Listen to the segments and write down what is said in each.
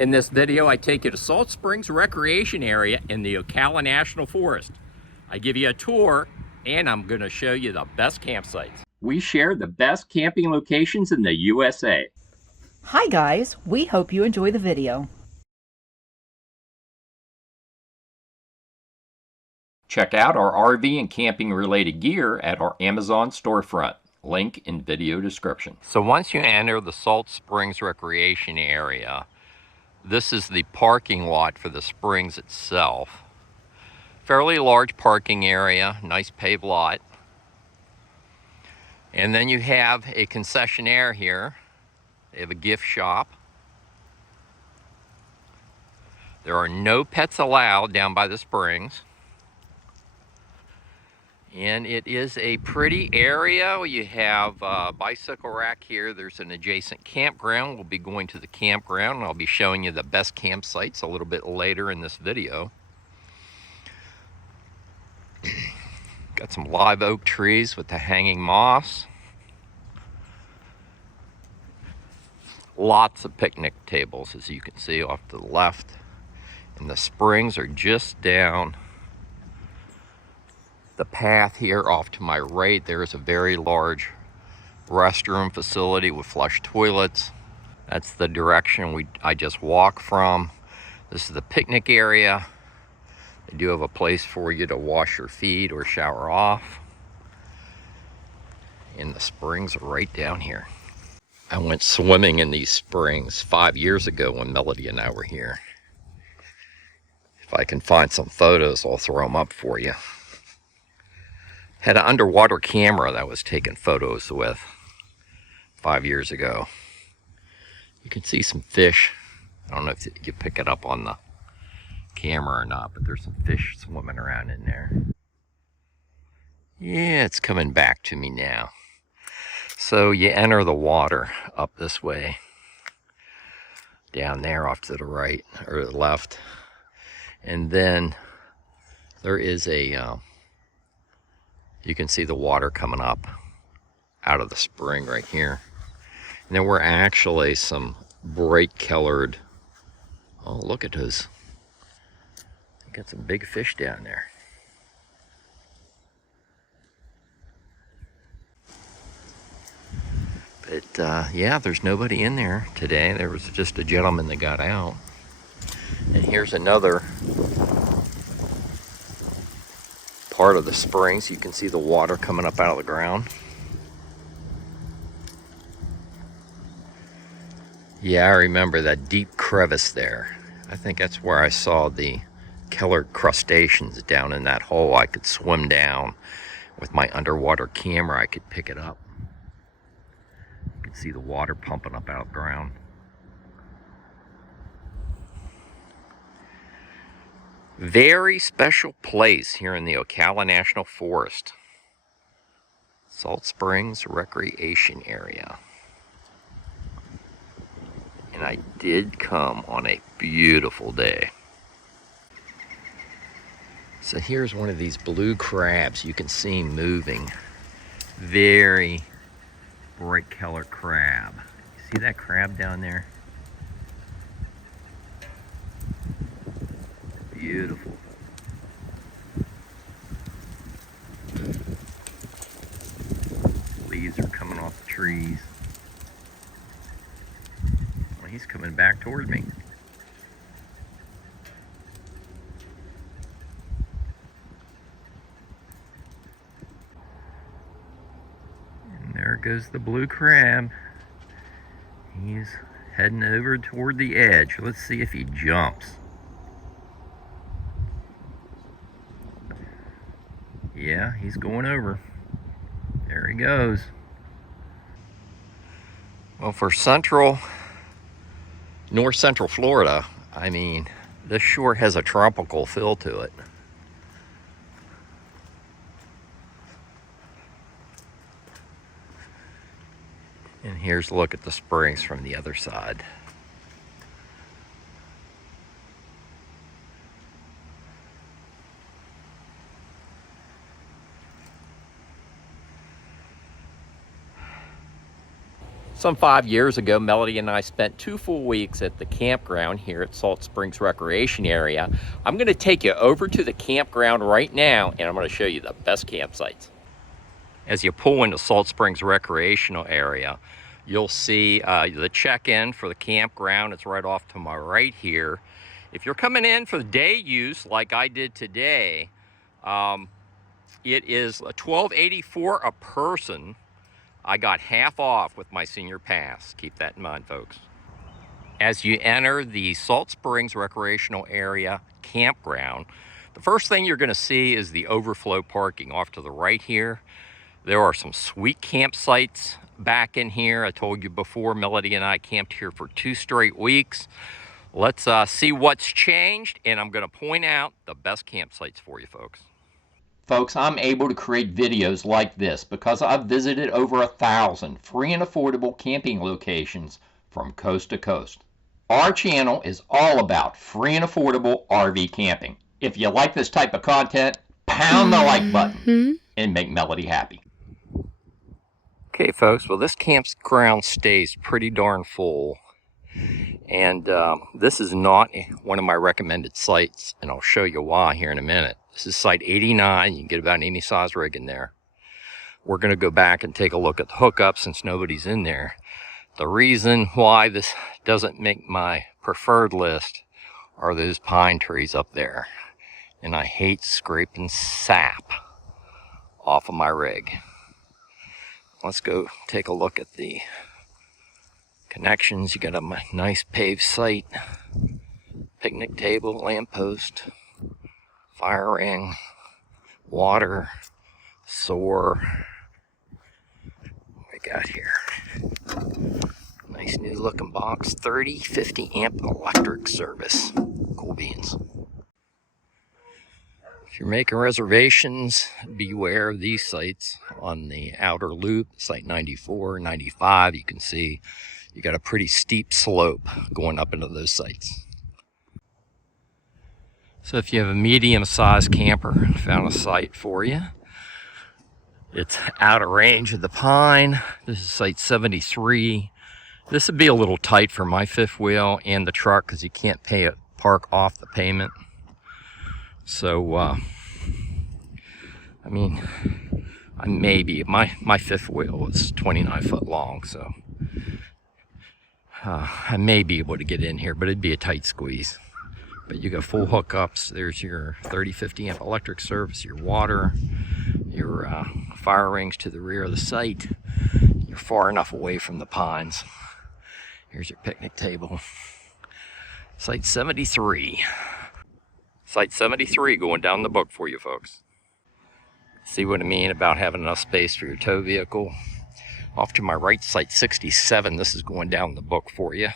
In this video, I take you to Salt Springs Recreation Area in the Ocala National Forest. I give you a tour, and I'm going to show you the best campsites. We share the best camping locations in the USA. Hi guys, we hope you enjoy the video. Check out our RV and camping related gear at our Amazon storefront. Link in video description. So once you enter the Salt Springs Recreation Area, this is the parking lot for the springs itself. Fairly large parking area, nice paved lot. And then you have a concessionaire here. They have a gift shop. There are no pets allowed down by the springs. And it is a pretty area. You have a bicycle rack here. There's an adjacent campground. We'll be going to the campground, and I'll be showing you the best campsites a little bit later in this video. Got some live oak trees with the hanging moss. Lots of picnic tables, as you can see off to the left. And the springs are just down the path here. Off to my right, there is a very large restroom facility with flush toilets. That's the direction I just walked from. This is the picnic area. They do have a place for you to wash your feet or shower off. And the springs are right down here. I went swimming in these springs 5 years ago when Melody and I were here. If I can find some photos, I'll throw them up for you. Had an underwater camera that was taking photos with 5 years ago. You can see some fish. I don't know if you pick it up on the camera or not, but there's some fish swimming around in there. Yeah, it's coming back to me now. So you enter the water up this way, down there off to the right or the left, and then there is a you can see the water coming up out of the spring right here. And there were actually some bright colored, oh, look at those. Got some big fish down there. But yeah, there's nobody in there today. There was just a gentleman that got out. And here's another part of the springs. You can see the water coming up out of the ground. Yeah, I remember that deep crevice there. I think that's where I saw the colored crustaceans down in that hole. I could swim down with my underwater camera. I could pick it up. You could see the water pumping up out of the ground. Very special place here in the Ocala National Forest. Salt Springs Recreation Area. And I did come on a beautiful day. So here's one of these blue crabs you can see moving. Very bright color crab. See that crab down there? Beautiful. Leaves are coming off the trees. Well, he's coming back toward me. And there goes the blue crab. He's heading over toward the edge. Let's see if he jumps. Yeah, he's going over. There he goes. Well, for north central Florida, I mean, this shore has a tropical feel to it. And here's a look at the springs from the other side. Some 5 years ago, Melody and I spent 2 full weeks at the campground here at Salt Springs Recreation Area. I'm going to take you over to the campground right now, and I'm going to show you the best campsites. As you pull into Salt Springs Recreational Area, you'll see the check-in for the campground. It's right off to my right here. If you're coming in for the day use like I did today, it is $12.84 a person. I got half off with my senior pass. Keep that in mind, folks. As you enter the Salt Springs Recreational Area campground, the first thing you're going to see is the overflow parking off to the right here. There are some sweet campsites back in here. I told you before, Melody and I camped here for 2 straight weeks. Let's see what's changed, and I'm going to point out the best campsites for you, folks. Folks, I'm able to create videos like this because I've visited over 1,000 free and affordable camping locations from coast to coast. Our channel is all about free and affordable RV camping. If you like this type of content, pound the like button and make Melody happy. Okay, folks, well, this campground stays pretty darn full. And this is not one of my recommended sites, and I'll show you why here in a minute. This is site 89. You can get about any size rig in there. We're going to go back and take a look at the hookup since nobody's in there. The reason why this doesn't make my preferred list are those pine trees up there. And I hate scraping sap off of my rig. Let's go take a look at the connections. You got a nice paved site, picnic table, lamppost, fire ring, water, soar. What we got here? Nice new looking box, 50 amp electric service. Cool beans. If you're making reservations, beware of these sites on the outer loop, site 94, 95. You can see you got a pretty steep slope going up into those sites. So if you have a medium-sized camper, I found a site for you. It's out of range of the pine. This is site 73. This would be a little tight for my fifth wheel and the truck because you can't park off the pavement. So, I mean, my fifth wheel is 29 foot long, so I may be able to get in here, but it'd be a tight squeeze. But you got full hookups. There's your 50 amp electric service, your water, your fire rings to the rear of the site. You're far enough away from the pines. Here's your picnic table. Site 73. Site 73 going down the book for you folks. See what I mean about having enough space for your tow vehicle? Off to my right, site 67. This is going down the book for you.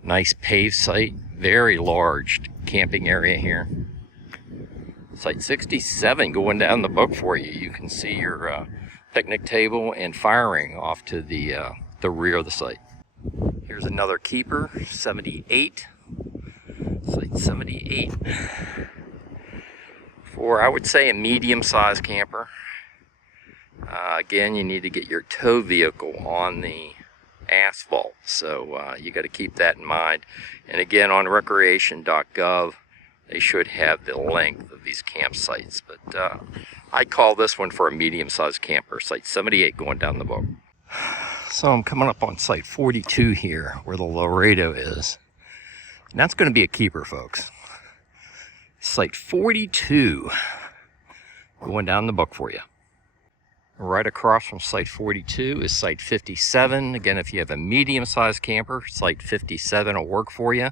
Nice paved site, very large camping area here. Site 67 going down the book for you. You can see your picnic table and fire ring off to the rear of the site. Here's another keeper, 78. Site 78. For, I would say, a medium-sized camper. Again, you need to get your tow vehicle on the asphalt, so you got to keep that in mind. And again, on recreation.gov, they should have the length of these campsites, but I call this one for a medium-sized camper, site 78 going down the book. So I'm coming up on site 42 here, where the Laredo is. And that's going to be a keeper, folks. Site 42 going down the book for you. Right across from site 42 is site 57. Again, if you have a medium-sized camper, site 57 will work for you.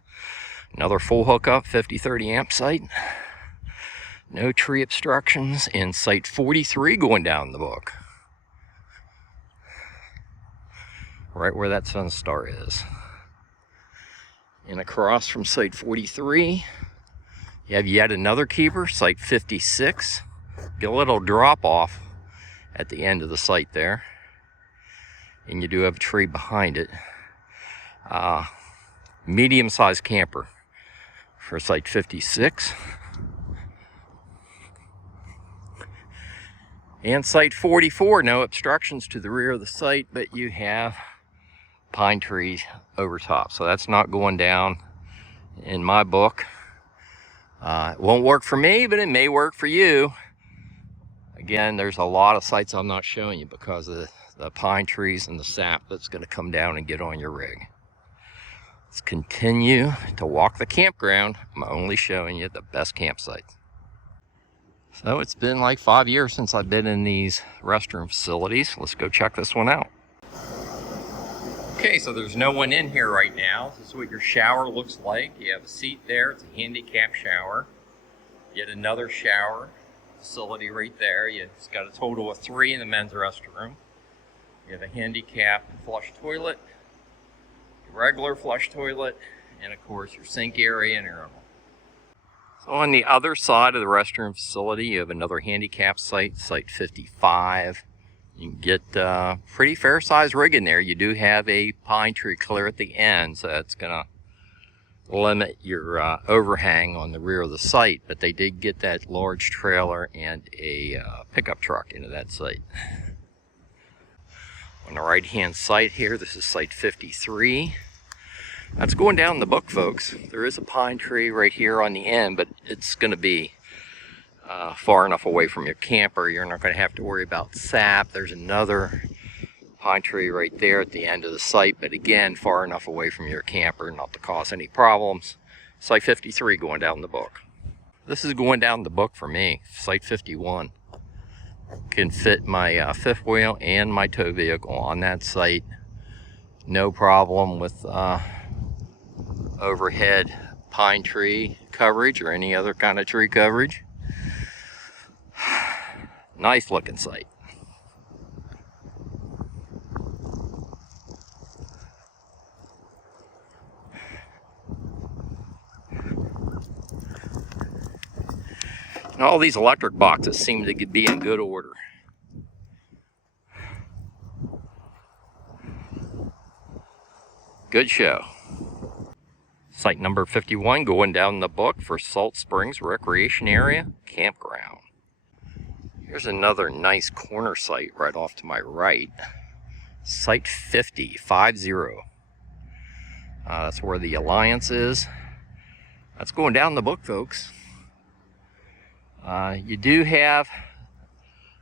Another full hookup, 50-30 amp site. No tree obstructions. And site 43 going down the book. Right where that sun star is. And across from site 43, you have yet another keeper, site 56. Get a little drop off at the end of the site there. And you do have a tree behind it. Medium-sized camper for site 56. And site 44, no obstructions to the rear of the site, but you have pine trees over top. So that's not going down in my book. It won't work for me, but it may work for you. Again, there's a lot of sites I'm not showing you because of the pine trees and the sap that's going to come down and get on your rig. Let's continue to walk the campground. I'm only showing you the best campsites. So it's been like 5 years since I've been in these restroom facilities. Let's go check this one out. Okay, so there's no one in here right now. This is what your shower looks like. You have a seat there. It's a handicap shower. Yet another shower facility right there. It's got a total of 3 in the men's restroom. You have a handicap and flush toilet, a regular flush toilet, and of course your sink area and urinal. So on the other side of the restroom facility, you have another handicap site, Site 55. You can get pretty fair sized rig in there. You do have a pine tree clear at the end, so that's gonna limit your overhang on the rear of the site, but they did get that large trailer and a pickup truck into that site. On the right hand side here, this is Site 53. That's going down the book, folks. There is a pine tree right here on the end, but it's going to be far enough away from your camper. You're not going to have to worry about sap. There's another pine tree right there at the end of the site, but again, far enough away from your camper not to cause any problems. Site 53 going down the book. This is going down the book for me. Site 51. Can fit my fifth wheel and my tow vehicle on that site. No problem with overhead pine tree coverage or any other kind of tree coverage. Nice looking site. And all these electric boxes seem to be in good order. Good show. Site number 51 going down the book for Salt Springs Recreation Area Campground. Here's another nice corner site right off to my right. Site 50. That's where the Alliance is. That's going down the book, folks. You do have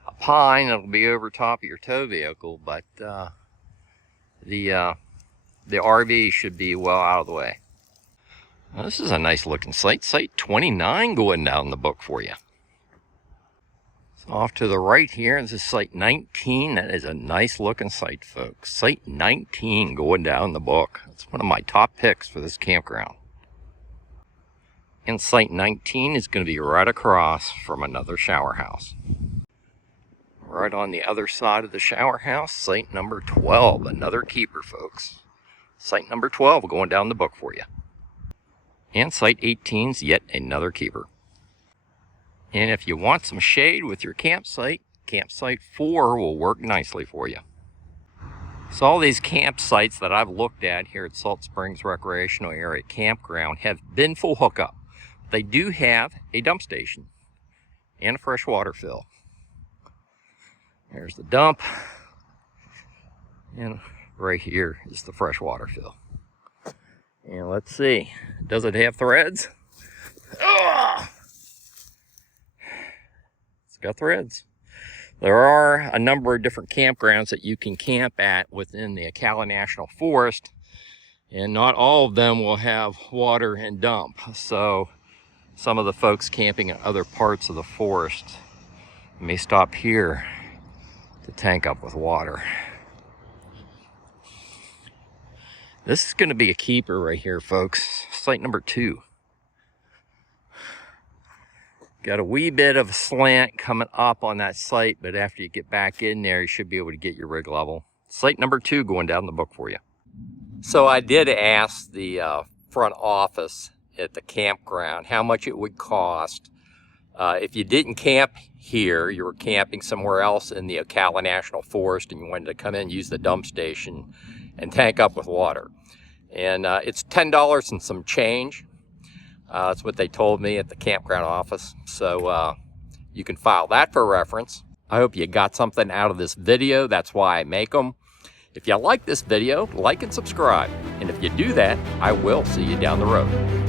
a pine that'll be over top of your tow vehicle, but the RV should be well out of the way. Now, this is a nice looking site. Site 29 going down the book for you. So off to the right here, this is Site 19. That is a nice looking site, folks. Site 19 going down the book. It's one of my top picks for this campground. And Site 19 is going to be right across from another shower house. Right on the other side of the shower house, Site number 12. Another keeper, folks. Site number 12 going down the book for you. And Site 18's yet another keeper. And if you want some shade with your campsite, Campsite 4 will work nicely for you. So all these campsites that I've looked at here at Salt Springs Recreational Area Campground have been full hookup. They do have a dump station and a fresh water fill. There's the dump. And right here is the fresh water fill. And let's see, does it have threads? Ugh! It's got threads. There are a number of different campgrounds that you can camp at within the Ocala National Forest, and not all of them will have water and dump. So some of the folks camping in other parts of the forest may stop here to tank up with water. This is going to be a keeper right here, folks. Site number 2. Got a wee bit of a slant coming up on that site, but after you get back in there, you should be able to get your rig level. Site number 2 going down the book for you. So I did ask the front office at the campground how much it would cost if you didn't camp here, you were camping somewhere else in the Ocala National Forest, and you wanted to come in and use the dump station and tank up with water. And it's $10 and some change. That's what they told me at the campground office. So you can file that for reference. I hope you got something out of this video. That's why I make them. If you like this video, like and subscribe. And if you do that, I will see you down the road.